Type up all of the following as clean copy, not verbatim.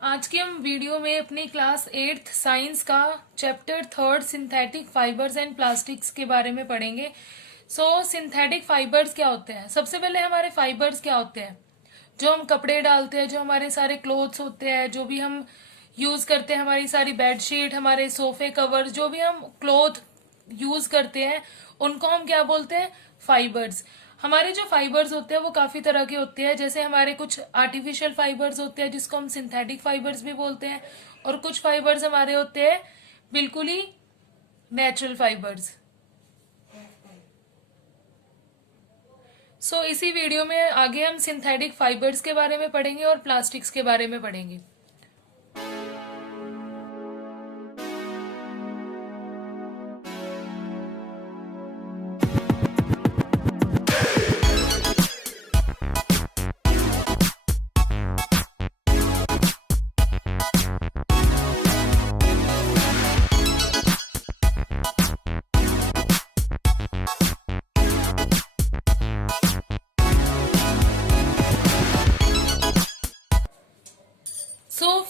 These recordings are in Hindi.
आज के हम वीडियो में अपनी क्लास 8th साइंस का chapter 3 synthetic fibres and plastics के बारे में पढ़ेंगे। सिंथेटिक फाइबर्स क्या होते हैं? सबसे पहले हमारे फाइबर्स क्या होते हैं? जो हम कपड़े डालते हैं, जो हमारे सारे क्लोथ्स होते हैं, जो भी हम यूज करते हैं, हमारी सारी बेडशीट, हमारे सोफे कवर, जो भी हम क्लोथ यूज करते हैं, उनको हम क्या बोलते हैं? फाइबर्स। हमारे जो फाइबर्स होते हैं वो काफी तरह के होते हैं। जैसे हमारे कुछ आर्टिफिशियल फाइबर्स होते हैं जिसको हम सिंथेटिक फाइबर्स भी बोलते हैं, और कुछ फाइबर्स हमारे होते हैं बिल्कुल ही नेचुरल फाइबर्स। इसी वीडियो में आगे हम सिंथेटिक फाइबर्स के बारे में पढ़ेंगे और प्लास्टिक्स के बारे में पढ़ेंगे।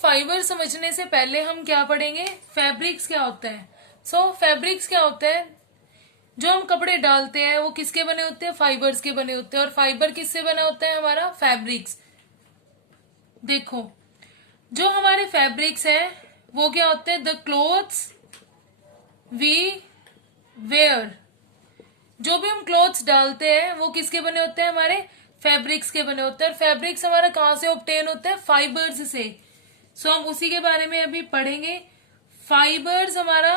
फाइबर समझने से पहले हम क्या पढ़ेंगे? फैब्रिक्स क्या होता है। फैब्रिक्स क्या होता है? जो हम कपड़े डालते हैं वो किसके बने होते हैं? फाइबर्स के बने होते हैं। और फाइबर किससे बना होता है? हमारा फैब्रिक्स। देखो, जो हमारे फैब्रिक्स है वो क्या होते हैं? The clothes we wear. जो भी हम क्लोथ्स डालते हैं वो किसके बने होते हैं? हमारे फैब्रिक्स के बने होते हैं। और फैब्रिक्स हमारा कहाँ से ऑब्टेन होते हैं? फाइबर्स से। हम उसी के बारे में अभी पढ़ेंगे। फाइबर्स हमारा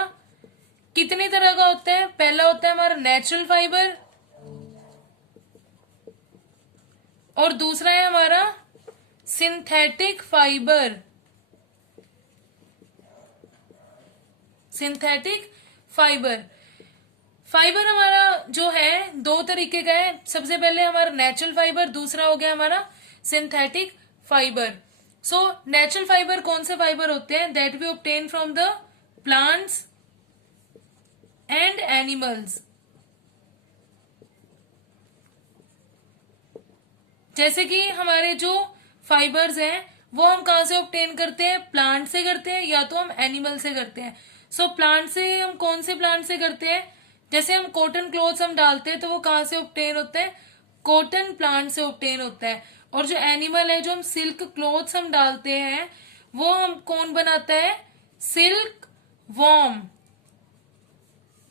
कितने तरह का होता है? पहला होता है हमारा नेचुरल फाइबर, और दूसरा है हमारा synthetic fibre. Synthetic fibre fibre हमारा जो है दो तरीके का है। सबसे पहले हमारा नेचुरल फाइबर, दूसरा हो गया हमारा सिंथेटिक फाइबर। नेचुरल फाइबर कौन से फाइबर होते हैं? That we obtain from the plants and animals. जैसे कि हमारे जो फाइबर्स हैं वो हम कहाँ से ऑब्टेन करते हैं? प्लांट से करते हैं, या तो हम एनिमल से करते हैं। प्लांट से हम कौन से प्लांट से करते हैं? जैसे हम कॉटन क्लोथ्स हम डालते हैं तो वो कहाँ से ऑब्टेन होते हैं? कॉटन प्लांट से ऑब्टेन होता है। और जो एनिमल है, जो हम सिल्क क्लोथ्स हम डालते हैं, वो हम कौन बनाता है? Silk worm.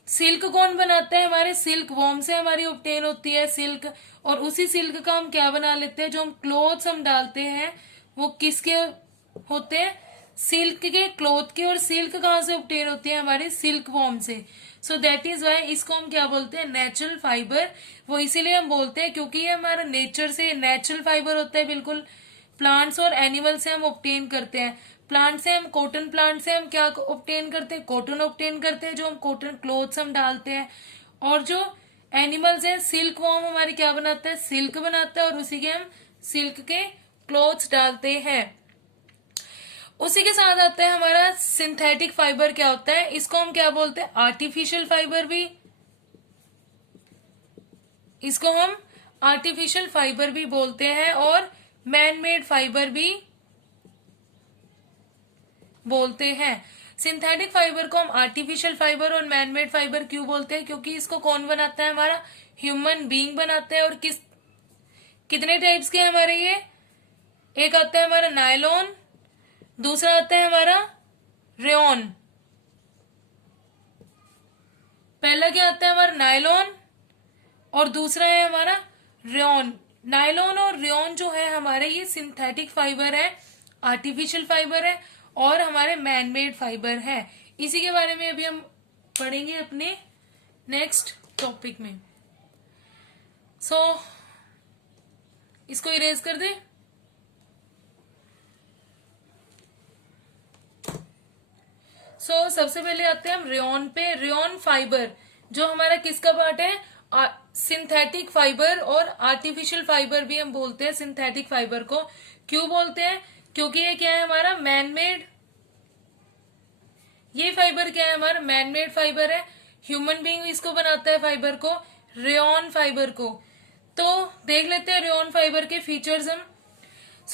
सिल्क कौन बनाता है? हमारे सिल्क वॉर्म से हमारी ऑब्टेन होती है सिल्क। और उसी सिल्क का हम क्या बना लेते हैं? जो हम क्लोथ्स हम डालते हैं वो किसके होते हैं? सिल्क के, क्लोथ के। और सिल्क कहाँ से ऑब्टेन होती है? हमारे सिल्क वॉर्म से। दैट इज वाई इसको हम क्या बोलते हैं? Natural fibre. वो इसीलिए हम बोलते हैं क्योंकि ये हमारा नेचर से नेचुरल फाइबर होता है, बिल्कुल प्लांट्स और एनिमल से हम ऑब्टेन करते हैं। प्लांट से हम कॉटन प्लांट से हम क्या ऑब्टेन करते हैं? कॉटन ऑब्टेन करते हैं, जो हम कॉटन क्लोथ्स हम डालते हैं। और जो एनिमल्स हैं, सिल्क वॉर्म हमारी क्या बनाता है? सिल्क बनाता है, और उसी के हम सिल्क के क्लोथ्स डालते हैं। उसी के साथ आता है हमारा सिंथेटिक फाइबर। क्या होता है? इसको हम क्या बोलते हैं? आर्टिफिशियल फाइबर भी। इसको हम आर्टिफिशियल फाइबर भी बोलते हैं और मैन मेड फाइबर भी बोलते हैं। सिंथेटिक फाइबर को हम आर्टिफिशियल फाइबर और मैनमेड फाइबर क्यों बोलते हैं? क्योंकि इसको कौन बनाता है? हमारा ह्यूमन बीइंग बनाता है। और कितने टाइप्स के हमारे ये? एक आता है हमारा नायलॉन, दूसरा आता है हमारा रेयन। पहला क्या आता है? हमारा नायलॉन, और दूसरा है हमारा रेयन। नायलॉन और रेयन जो है हमारे, ये सिंथेटिक फाइबर है, आर्टिफिशियल फाइबर है, और हमारे मैनमेड फाइबर है। इसी के बारे में अभी हम पढ़ेंगे अपने नेक्स्ट टॉपिक में। इसको इरेज कर दे। सबसे पहले आते हैं हम रेयन पे। रेयन फाइबर जो हमारा किसका पार्ट है? सिंथेटिक फाइबर, और आर्टिफिशियल फाइबर भी हम बोलते हैं सिंथेटिक फाइबर को। क्यों बोलते हैं? क्योंकि ये क्या है? हमारा मैनमेड। ये फाइबर क्या है? हमारा मैनमेड फाइबर है। ह्यूमन बीइंग इसको बनाता है फाइबर को, रेयन फाइबर को। तो देख लेते हैं रेयन फाइबर के फीचर्स हम।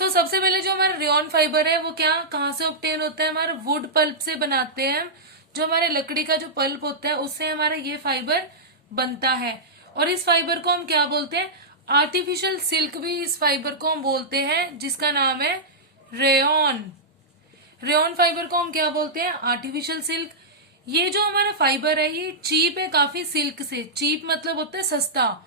सबसे पहले जो हमारा रेयॉन फाइबर है वो क्या कहाँ से ऑब्टेन होता है, हमारा वुड पल्प से बनाते हैं हम। जो हमारे लकड़ी का जो पल्प होता है उससे हमारा ये फाइबर बनता है। और इस फाइबर को हम क्या बोलते हैं, आर्टिफिशियल सिल्क भी इस फाइबर को हम बोलते हैं, जिसका नाम है रेयॉन। रेयॉन फाइबर को हम क्या बोलते हैं, आर्टिफिशियल सिल्क। ये जो हमारा फाइबर है ये चीप है काफी सिल्क से। चीप मतलब होता है सस्ता।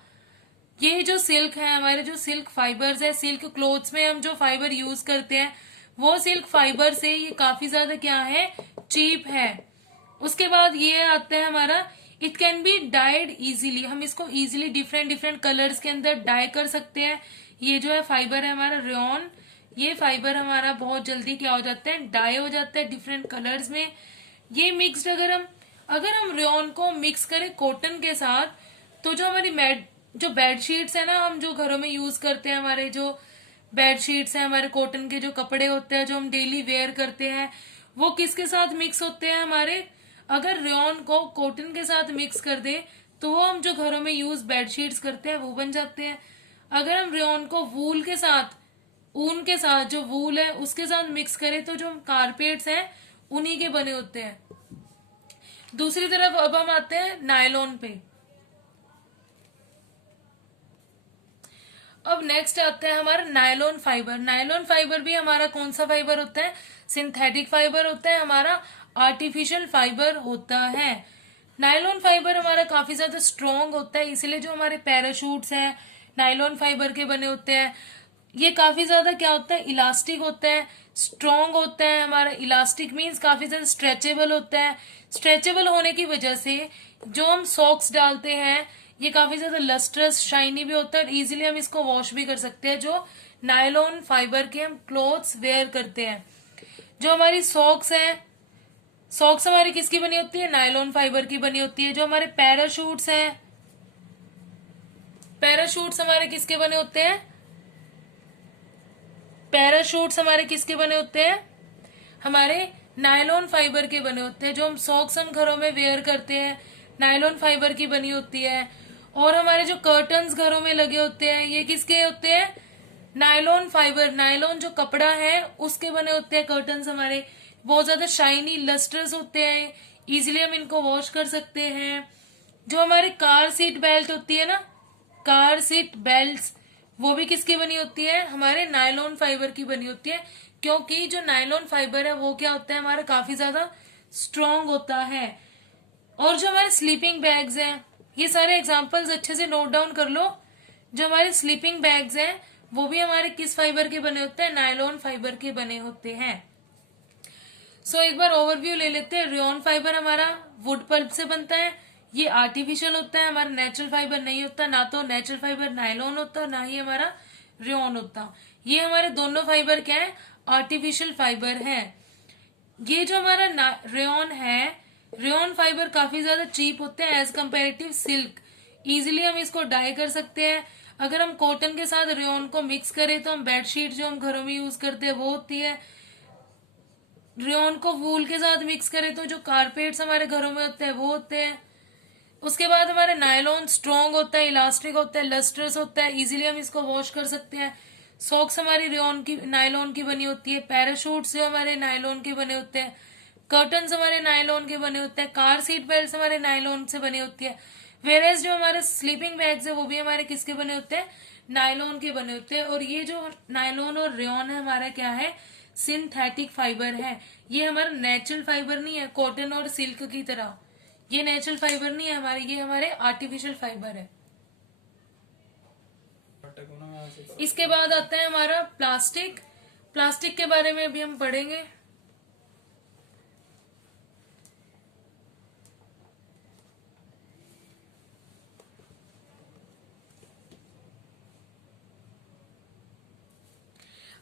ये जो सिल्क है, हमारे जो सिल्क फाइबर्स है, सिल्क क्लोथ्स में हम जो फाइबर यूज करते हैं वो सिल्क फाइबर से ये काफी ज्यादा क्या है, चीप है। उसके बाद ये आता है हमारा, it can be died easily. हम इसको इजीली डिफरेंट डिफरेंट कलर्स के अंदर डाई कर सकते हैं। ये जो है फाइबर है हमारा रेयॉन, ये फाइबर हमारा बहुत जल्दी क्या हो जाता है, डाई हो जाता है डिफरेंट कलर्स में। ये मिक्स्ड अगर हम रेयॉन को मिक्स करें कॉटन के साथ, तो जो हमारी जो बेडशीट्स है ना, हम जो घरों में यूज करते हैं, हमारे जो बेडशीट्स हैं, हमारे कॉटन के जो कपड़े होते हैं जो हम डेली वेयर करते हैं, वो किसके साथ मिक्स होते हैं हमारे, अगर रेयॉन को कॉटन के साथ मिक्स कर दे तो वो हम जो घरों में यूज बेडशीट्स करते हैं वो बन जाते हैं। अगर हम रेयॉन को वूल के साथ, ऊन के साथ, जो वूल है उसके साथ मिक्स करें तो जो हम कारपेट्स हैं उन्हीं के बने होते हैं। दूसरी तरफ अब हम आते हैं नायलॉन पे। अब नेक्स्ट आता है हमारा नायलॉन फाइबर। नायलॉन फाइबर भी हमारा कौन सा फाइबर होता है, सिंथेटिक फाइबर होता है, हमारा आर्टिफिशियल फाइबर होता है। नायलॉन फाइबर हमारा काफी ज्यादा स्ट्रॉन्ग होता है, इसलिए जो हमारे पैराशूट्स हैं नायलॉन फाइबर के बने होते हैं। ये काफी ज्यादा क्या होता है, इलास्टिक होता है, स्ट्रॉन्ग होता है। हमारा इलास्टिक मीन्स काफी ज्यादा स्ट्रेचेबल होता है। स्ट्रेचेबल होने की वजह से जो हम सॉक्स डालते हैं ये काफी ज्यादा लस्ट्रस शाइनी भी होता है, और इजीली हम इसको वॉश भी कर सकते हैं। जो नायलॉन फाइबर के हम क्लोथ्स वेयर करते हैं, जो हमारी सॉक्स हैं, सॉक्स हमारी किसकी बनी होती है, नायलॉन फाइबर की बनी होती है। जो हमारे पैराशूट्स हैं, पैराशूट्स हमारे किसके बने होते हैं, पैराशूट्स हमारे किसके बने होते हैं, हमारे नायलॉन फाइबर के बने होते हैं। जो हम सॉक्स हम घरों में वेयर करते हैं नायलॉन फाइबर की बनी होती है। और हमारे जो कर्टन्स घरों में लगे होते हैं ये किसके होते हैं, नायलॉन फाइबर, नायलॉन जो कपड़ा है उसके बने होते हैं। कर्टन्स हमारे बहुत ज्यादा शाइनी लस्ट्रस होते हैं, इजीली हम इनको वॉश कर सकते हैं। जो हमारे कार सीट बेल्ट होती है ना, कार सीट बेल्ट, वो भी किसकी बनी होती है, हमारे नायलॉन फाइबर की बनी होती है। क्योंकि जो नायलॉन फाइबर है वो क्या होता है, हमारा काफी ज्यादा स्ट्रॉन्ग होता है। और जो हमारे स्लीपिंग बैग्स हैं, ये सारे एग्जांपल्स अच्छे से नोट डाउन कर लो। जो हमारे स्लीपिंग बैग्स हैं वो भी हमारे किस फाइबर के बने होते हैं, नायलॉन फाइबर के बने होते हैं। एक बार ओवरव्यू ले लेते हैं। रेयॉन फाइबर हमारा वुड पल्प से बनता है, ये आर्टिफिशियल होता है, हमारा नेचुरल फाइबर नहीं होता। ना तो नेचुरल फाइबर नायलॉन होता ना ही हमारा रेयॉन होता। ये हमारे दोनों फाइबर क्या है, आर्टिफिशियल फाइबर है। ये जो हमारा रेयॉन है, रेयॉन फाइबर काफी ज्यादा चीप होते हैं एज कम्पेरेटिव सिल्क। इजिली हम इसको डाई कर सकते हैं। अगर हम कॉटन के साथ रेयॉन को मिक्स करें तो हम बेडशीट जो हम घरों में यूज करते हैं वो होती है। रेयॉन को वूल के साथ मिक्स करें तो जो कारपेट्स हमारे घरों में होते हैं वो होते हैं। उसके बाद हमारे नायलॉन स्ट्रॉन्ग होता है, इलास्टिक होता है, लस्ट्रस होता है, इजीली हम इसको वॉश कर सकते हैं। सॉक्स हमारी रेयॉन की नायलॉन की बनी होती है। पैराशूट्स जो हमारे नायलॉन के बने होते हैं। कर्टन्स हमारे नायलॉन के बने होते हैं। कार सीट बेल्ट हमारे नायलॉन से बनी होती है। वेरेज जो हमारे स्लीपिंग बैग्स है वो भी हमारे किसके बने होते हैं, नायलॉन के बने होते हैं। और ये जो नायलॉन और रेयॉन है हमारा क्या है, सिंथेटिक फाइबर है। ये हमारा नेचुरल फाइबर नहीं है कॉटन और सिल्क की तरह। ये नेचुरल फाइबर नहीं है हमारे, ये हमारे आर्टिफिशियल फाइबर है। इसके बाद आता है हमारा प्लास्टिक। प्लास्टिक के बारे में अभी हम पढ़ेंगे।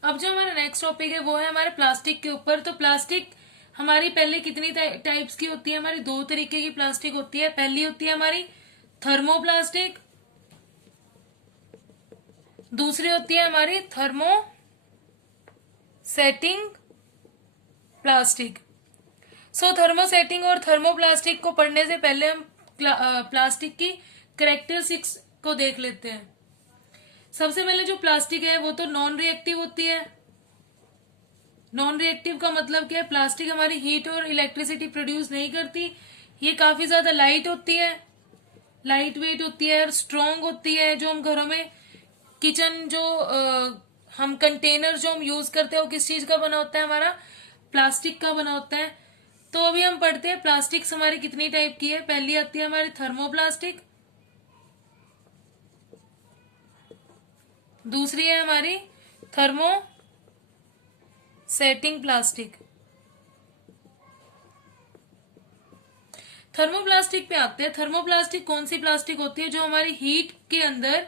अब जो हमारा नेक्स्ट टॉपिक है वो है हमारे प्लास्टिक के ऊपर। तो प्लास्टिक हमारी पहले कितनी टाइप्स की होती है, हमारी दो तरीके की प्लास्टिक होती है। पहली होती है हमारी थर्मोप्लास्टिक, दूसरी होती है हमारी थर्मो सेटिंग प्लास्टिक। थर्मोसेटिंग और थर्मोप्लास्टिक को पढ़ने से पहले हम प्लास्टिक की कैरेक्टरिस्टिक्स को देख लेते हैं। सबसे पहले जो प्लास्टिक है वो तो नॉन रिएक्टिव होती है, नॉन रिएक्टिव का मतलब क्या है? प्लास्टिक हमारी हीट और इलेक्ट्रिसिटी प्रोड्यूस नहीं करती, ये काफी ज्यादा लाइट होती है, लाइट वेट होती है और स्ट्रॉन्ग होती है। जो हम घरों में किचन जो हम कंटेनर जो हम यूज करते हैं वो किस चीज का बना होता है? हमारा प्लास्टिक का बना होता है। तो अभी हम पढ़ते हैं प्लास्टिक्स हमारी कितनी टाइप की है। पहली आती है हमारी थर्मोप्लास्टिक, दूसरी है हमारी थर्मो सेटिंग प्लास्टिक। थर्मोप्लास्टिक पे आते हैं। थर्मोप्लास्टिक कौन सी प्लास्टिक होती है? जो हमारी हीट के अंदर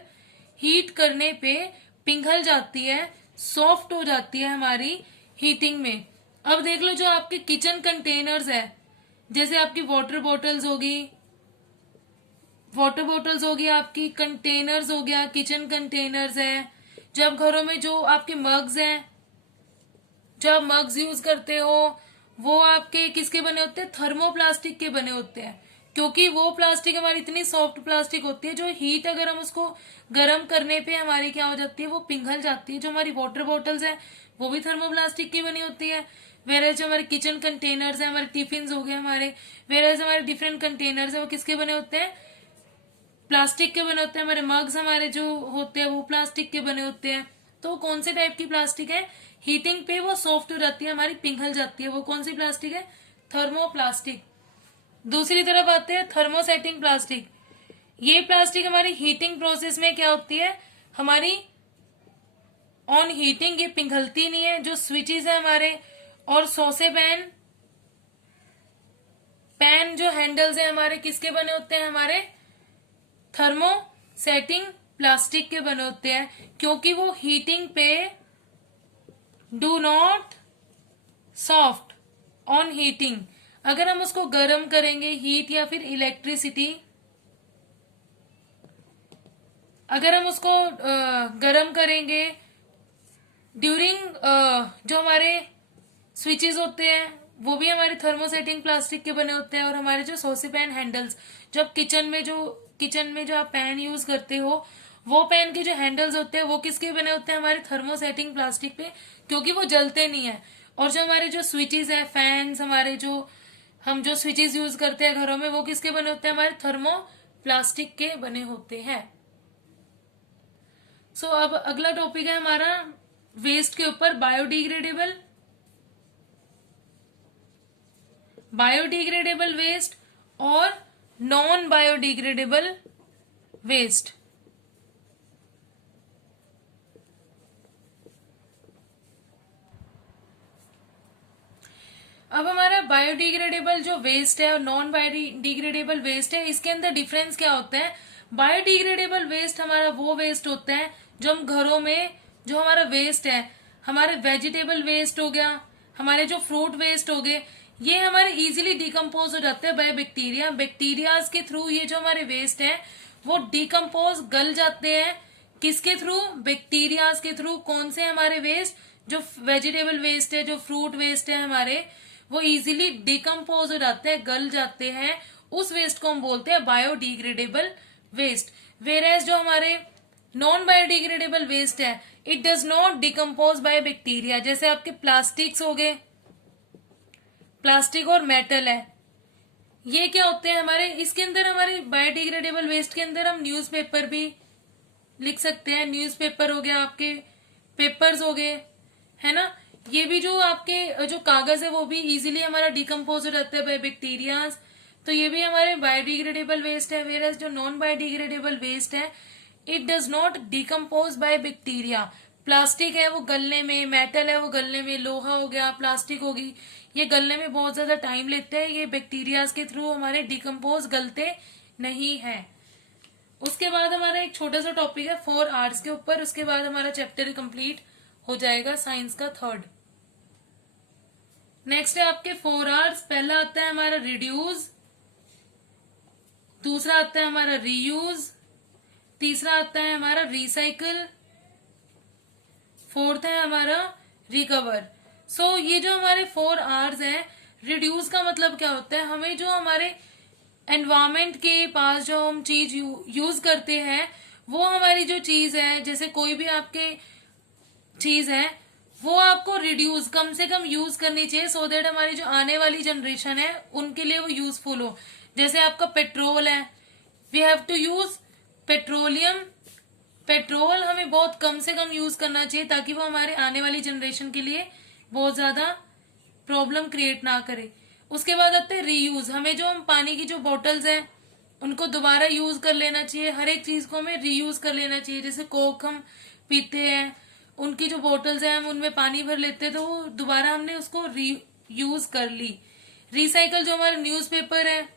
हीट करने पे पिघल जाती है, सॉफ्ट हो जाती है हमारी हीटिंग में। अब देख लो, जो आपके किचन कंटेनर्स है, जैसे आपकी वाटर बॉटल्स होगी, आपकी कंटेनर्स हो गया, किचन कंटेनर्स है। जब घरों में जो आपके मग्स हैं, जो आप मग्स यूज करते हो, वो आपके किसके बने होते हैं? थर्मोप्लास्टिक के बने होते हैं। क्योंकि वो प्लास्टिक हमारी इतनी सॉफ्ट प्लास्टिक होती है, जो हीट अगर हम उसको गर्म करने पे हमारी क्या हो जाती है? वो पिघल जाती है। जो हमारी वाटर बॉटल्स है वो भी थर्मोप्लास्टिक की बनी होती है। वेरेज जो हमारे किचन कंटेनर्स है, हमारे टिफिन हो गए हमारे, वेरेज हमारे डिफरेंट कंटेनर्स है, वो किसके बने होते हैं? प्लास्टिक के बने होते हैं। हमारे मग्स हमारे जो होते हैं वो प्लास्टिक के बने होते हैं। तो कौन से टाइप की प्लास्टिक है? हीटिंग पे वो सॉफ्ट हो जाती है, हमारी पिघल जाती है। वो कौन सी प्लास्टिक है? थर्मोप्लास्टिक। दूसरी तरफ आते हैं थर्मोसेटिंग प्लास्टिक। ये प्लास्टिक हमारी हीटिंग प्रोसेस में क्या होती है? हमारी ऑन हीटिंग ये पिघलती नहीं है। जो स्विचेस है हमारे और सॉसे पैन जो हैंडल्स है हमारे किसके बने होते हैं? हमारे थर्मोसेटिंग प्लास्टिक के बने होते हैं। क्योंकि वो हीटिंग पे do not soft on heating. अगर हम उसको गर्म करेंगे, हीट या फिर इलेक्ट्रिसिटी, अगर हम उसको गर्म करेंगे ड्यूरिंग जो हमारे स्विचेस होते हैं वो भी हमारे थर्मोसेटिंग प्लास्टिक के बने होते हैं। और हमारे जो सॉसी पैन हैंडल्स, जब किचन में जो आप पैन यूज करते हो, वो पैन के जो हैंडल्स होते हैं वो किसके बने होते हैं? हमारे थर्मोसेटिंग प्लास्टिक पे, क्योंकि वो जलते नहीं है। और जो हमारे जो स्विचेस है, फैंस, हमारे जो हम जो स्विचेस यूज करते हैं घरों में, वो किसके बने होते हैं? हमारे थर्मो प्लास्टिक के बने होते हैं। सो अब अगला टॉपिक है हमारा वेस्ट के ऊपर, बायोडिग्रेडेबल वेस्ट और नॉन बायोडिग्रेडेबल वेस्ट। अब हमारा बायोडिग्रेडेबल जो वेस्ट है और नॉन बायोडिग्रेडेबल वेस्ट है, इसके अंदर डिफरेंस क्या होता है? बायोडिग्रेडेबल वेस्ट हमारा वो वेस्ट होता है जो हम घरों में, जो हमारा वेस्ट है, हमारे वेजिटेबल वेस्ट हो गया, हमारे जो फ्रूट वेस्ट हो गए, ये हमारे इजीली डिकम्पोज हो जाते हैं बाय बैक्टीरिया। बैक्टीरियाज के थ्रू ये जो हमारे वेस्ट है वो डिकम्पोज, गल जाते हैं। किसके थ्रू? बैक्टीरियाज के थ्रू। कौन से हमारे वेस्ट? जो वेजिटेबल वेस्ट है, जो फ्रूट वेस्ट है हमारे, वो इजीली डिकम्पोज हो जाते हैं, गल जाते हैं। उस वेस्ट को हम बोलते हैं बायोडिग्रेडेबल वेस्ट। वेरेज जो हमारे नॉन बायोडिग्रेडेबल वेस्ट है, it does not decompose by bacteria. जैसे आपके प्लास्टिक्स हो गए, प्लास्टिक और मेटल है, ये क्या होते हैं हमारे? इसके अंदर हमारे बायोडिग्रेडेबल वेस्ट के अंदर हम न्यूज़पेपर भी लिख सकते हैं। न्यूज़पेपर हो गया, आपके पेपर्स हो गए, है ना। ये भी जो आपके जो कागज है वो भी इजीली हमारा डिकम्पोज हो जाता है बाय बैक्टीरियाज। तो ये भी हमारे बायोडिग्रेडेबल वेस्ट है। वेरस जो नॉन बायोडिग्रेडेबल वेस्ट है, it does not decompose by bacteria. Plastic है वो गलने में, मेटल है वो गलने में, लोहा हो गया, प्लास्टिक होगी, ये गलने में बहुत ज्यादा टाइम लेते हैं। ये बैक्टीरियाज के थ्रू हमारे डिकम्पोज गलते नहीं है। उसके बाद हमारा एक छोटा सा टॉपिक है 4 आवर्स के ऊपर। उसके बाद हमारा चैप्टर कंप्लीट हो जाएगा साइंस का 3rd। नेक्स्ट है आपके 4 आवर्स। पहला आता है हमारा रिड्यूस, दूसरा आता है हमारा रीयूज, तीसरा आता है हमारा रिसाइकल, फोर्थ है हमारा रिकवर। सो ये जो हमारे 4 आवर्स है, रिड्यूस का मतलब क्या होता है? हमें जो हमारे एनवायरमेंट के पास जो हम चीज यूज करते हैं, वो हमारी जो चीज है, जैसे कोई भी आपके चीज है, वो आपको रिड्यूस कम से कम यूज करनी चाहिए, सो दैट हमारी जो आने वाली जनरेशन है उनके लिए वो यूजफुल हो। जैसे आपका पेट्रोल है, we have to use petroleum, petrol हमें बहुत कम से कम यूज करना चाहिए ताकि वो हमारे आने वाली जनरेशन के लिए बहुत ज्यादा प्रॉब्लम क्रिएट ना करे। उसके बाद आते हैं रीयूज, हमें जो हम पानी की जो बॉटल्स हैं उनको दोबारा यूज कर लेना चाहिए। हर एक चीज को हमें रीयूज कर लेना चाहिए। जैसे कोक हम पीते हैं, उनकी जो बॉटल्स हैं हम उनमें पानी भर लेते हैं तो वो दोबारा हमने उसको री यूज कर ली। रिसाइकल जो हमारे न्यूज़पेपर है,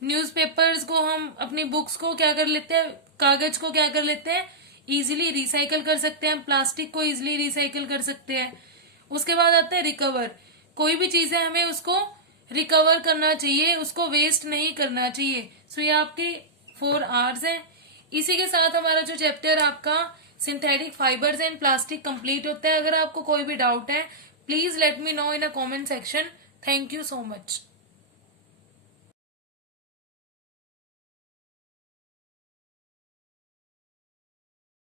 न्यूज़पेपर्स को हम अपनी बुक्स को क्या कर लेते हैं, कागज को क्या कर लेते हैं, इजीली रिसाइकल कर सकते हैं। प्लास्टिक को इजीली रिसाइकल कर सकते हैं। उसके बाद आता है रिकवर, कोई भी चीज है हमें उसको रिकवर करना चाहिए, उसको वेस्ट नहीं करना चाहिए। सो ये आपके 4 आवर्स हैं। इसी के साथ हमारा जो चैप्टर आपका synthetic fibres and plastic complete होता है। अगर आपको कोई भी डाउट है please let me know in a comment section. Thank you so much.